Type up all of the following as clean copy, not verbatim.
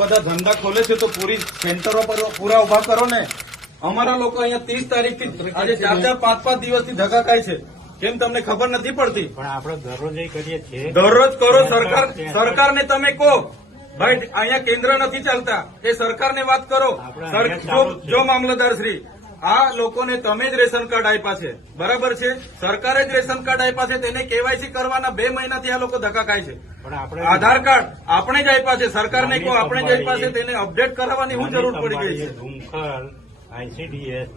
બધા ધંધા ખોલે છે તો પૂરી સેન્ટરો પર પૂરા ઉભા કરો ને. અમારા લોકો અહીંયા 30 તારીખથી આજે 4-5 દિવસથી ધક્કા ખાય છે. કેમ તમને ખબર નથી પડતી? પણ આપણે દરરોજ કરીએ છીએ. દરરોજ કરો. સરકારને તમે કહો ભાઈ અહીંયા કેન્દ્ર નથી ચાલતા, એ સરકારને વાત કરો. જો મામલતદાર શ્રી, આ લોકોને તમે જ રેશન કાર્ડ આપ્યા છે, બરાબર છે? સરકારે જ રેશન કાર્ડ આપ્યા છે, તેને કેવાયસી કરવાના 2 મહિનાથી આ લોકો ધક્કા ખાય છે. આધાર કાર્ડ આપણે જ આપ્યા છે, સરકારને કહો આપણે જ આપ્યા છે, તેને અપડેટ કરાવવાની શું જરૂર પડી ગઈ છે? ICDS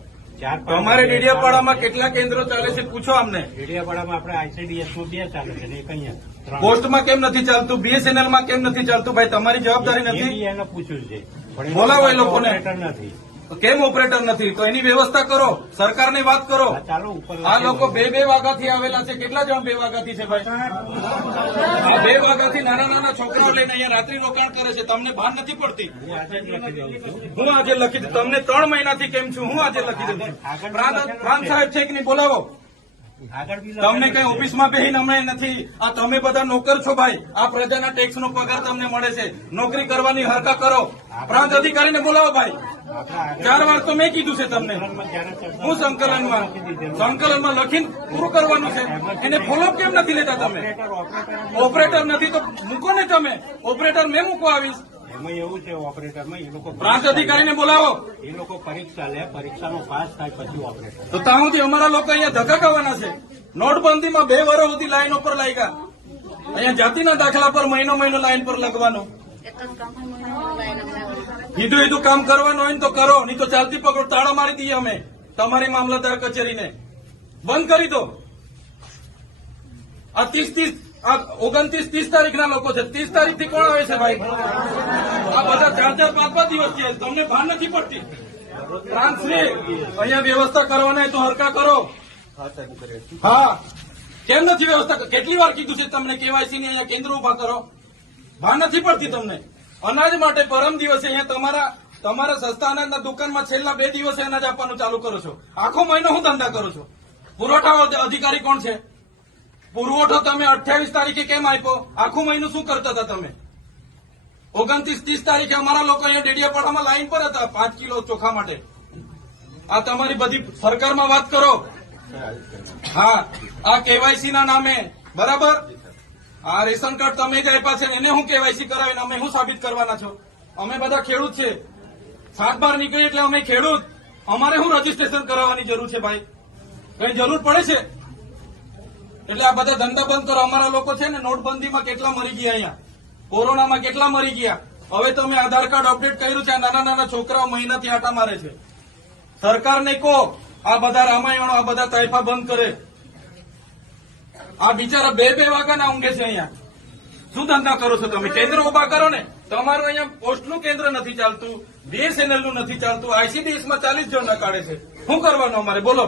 તમારે ડેડિયાપાડામાં કેટલા કેન્દ્રો ચાલે છે પૂછો અમને. ડેડિયાપાડામાં આપણે ICDS માં 2 ચાલે છે ને એક અહીંયા. પોસ્ટમાં કેમ નથી ચાલતું? BSNL માં કેમ નથી ચાલતું? ભાઈ તમારી જવાબદારી નથી? એને પૂછ્યું છે, બોલાવો એ લોકોને. નથી કેમ ઓપરેટર નથી? તો એની વ્યવસ્થા કરો, સરકારની વાત કરો. આ લોકો 2 વાગ્યાથી આવેલા છે. કેટલા જણ 2 વાગ્યાથી છે ભાઈ? આ 2 વાગ્યાથી નાના છોકરાઓ લઈને અહીંયા રાત્રિ રોકાણ કરે છે. તમને ભાન નથી પડતી? હું આજે લખી દઉં. તમને 3 મહિનાથી કેમ છું? હું આજે લખી દઉં. પ્રાંત સાહેબ છે કે નહીં? બોલાવો. તમને કઈ ઓફિસમાં બેહીને હમણાં નથી. આ તમે બધા નોકર છો ભાઈ. આ પ્રજાના ટેક્સનો પગાર તમને મળે છે. નોકરી કરવાની હરકા કરો. પ્રાંત અધિકારીને બોલાવો ભાઈ. 4 વાર તો મેં કીધું છે તમને. હું સંકલનમાં લખીને પૂરું કરવાનું છે. એને ફોલોઅપ કેમ નથી લેતા તમે? ઓપરેટર નથી તો મૂકો ને તમે. ઓપરેટર મેં મૂકો આવીશ. એમાં એવું છે, ઓપરેટરમાં એ લોકો પ્રાંત અધિકારીને બોલાવો. એ લોકો પરીક્ષા લે, પરીક્ષાનો પાસ થાય પછી ઓપરેટર. તો ત્યાં સુધી અમારા લોકો અહીંયા ધક્કા ખાવાના છે. નોટબંધીમાં 2 વર્ષ સુધી લાઈનો પર લાગ્યા. અહીંયા જાતિના દાખલા પર મહિનો લાઈન પર લગવાનો. કીધું કામ કરવાનું હોય ને તો કરો, નહીં તો ચાલતી પકડો. તાળા મારી દઈએ અમે તમારી મામલતદાર કચેરીને. બંધ કરી દો. આ 29-30 તારીખના લોકો છે. 30 તારીખથી કોણ આવે છે ભાઈ? આ બધા 4-5 દિવસ છે. તમને ભાન નથી પડતી? પ્રાંતશ્રી, અહીંયા વ્યવસ્થા કરવાના હોય તો હરકા કરો. હા, કેમ નથી વ્યવસ્થા? કેટલી વાર કીધું છે તમને કેવાયસી ની અહીંયા કેન્દ્ર ઉભા કરો? ભાન નથી પડતી તમને? અનાજ માટે પરમ દિવસે અહીંયા તમારા સસ્તા અનાજના દુકાનમાં છેલ્લા 2 દિવસે અનાજ આપવાનું ચાલુ કરો છો. આખો મહિનો હું ધંધા કરો છો? પુરવઠા અધિકારી કોણ છે? પુરવઠો તમે 28 તારીખે કેમ આપ્યો? આખું મહિનું શું કરતા હતા તમે? 29-30 તારીખે અમારા લોકો અહીંયા ડેડિયાપાડામાં લાઈન પર હતા 5 કિલો ચોખા માટે. આ તમારી બધી સરકારમાં વાત કરો. હા, આ કેવાયસી ના નામે, બરાબર? આ રેશન કાર્ડ તમે જ આપ્યા છે, એને હું કેવાયસી કરાવીને અમે શું સાબિત કરવાના છો? અમે બધા ખેડૂત છે. 7-12 નીકળી એટલે અમે ખેડૂત. અમારે શું રજીસ્ટ્રેશન કરાવવાની જરૂર છે ભાઈ? કઈ જરૂર પડે છે? એટલે આ બધા ધંધા બંધ કરો. અમારા લોકો છે ને નોટબંધીમાં કેટલા મરી ગયા, અહીંયા કોરોનામાં કેટલા મરી ગયા. હવે તમે આધાર કાર્ડ અપડેટ કર્યું છે. આ નાના છોકરાઓ મહિનાથી આટા મારે છે. સરકારને કહો આ બધા રામાયણો, આ બધા તાઇફા બંધ કરે. આ બિચારા 2 વાગ્યાના ઊંઘે છે અહીંયા. શું ધંધા કરો છો તમે? કેન્દ્ર ઉભા કરો ને. તમારું અહીંયા પોસ્ટનું કેન્દ્ર નથી ચાલતું, BSNL નું નથી ચાલતું, ICDS માં 40 જણ કાઢે છે. શું કરવાનું અમારે બોલો?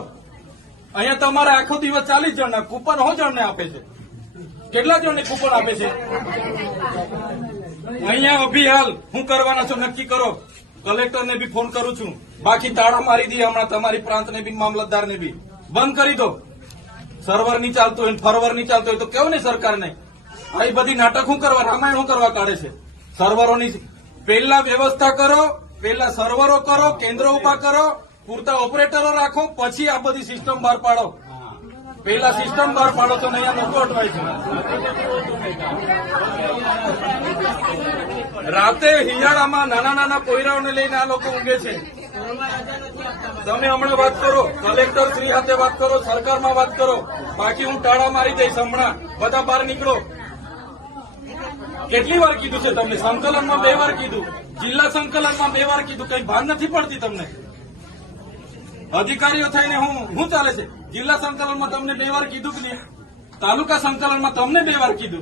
અહીંયા તમારે આખો દિવસ 40 જણના કૂપન જણને આપે છે. કેટલા જણને કૂપન આપે છે? અહીંયા અભિહાલ શું કરવાના છો નક્કી કરો. કલેક્ટરને બી ફોન કરું છું. બાકી તાળા મારી દઈએ હમણાં તમારી પ્રાંતને બી, મામલતદારને બી. બંધ કરી દો. સર્વર નહીં ચાલતું હોય, ફરવર નહીં ચાલતું હોય તો કેવું નહીં સરકારને? આ બધી નાટક શું કરવા, રામાયણ શું કરવા કાઢે છે? સર્વરોની પહેલા વ્યવસ્થા કરો, પહેલા સર્વરો કરો, કેન્દ્રો ઉભા કરો, પૂરતા ઓપરેટરો રાખો, પછી આ બધી સિસ્ટમ બહાર પાડો. પહેલા સિસ્ટમ બહાર પાડો તો નહીં લોકો અટવાય છે. રાતે હિયાળામાં નાના પોયરાઓને લઈને આ લોકો ઊંઘે છે. તમે હમણાં વાત કરો, કલેક્ટર શ્રી સાથે વાત કરો, સરકારમાં વાત કરો. બાકી હું ટાળા મારી દઈશ હમણાં. બધા બહાર નીકળો. કેટલી વાર કીધું છે તમને? સંકલનમાં 2 વાર કીધું, જિલ્લા સંકલનમાં 2 વાર કીધું. કઈ ભાન નથી પડતી તમને? અધિકારીઓ થઈને શું ચાલે છે? જિલ્લા સંકલનમાં તમને 2 વાર કીધું કે નહીં? તાલુકા સંકલનમાં તમને 2 વાર કીધું.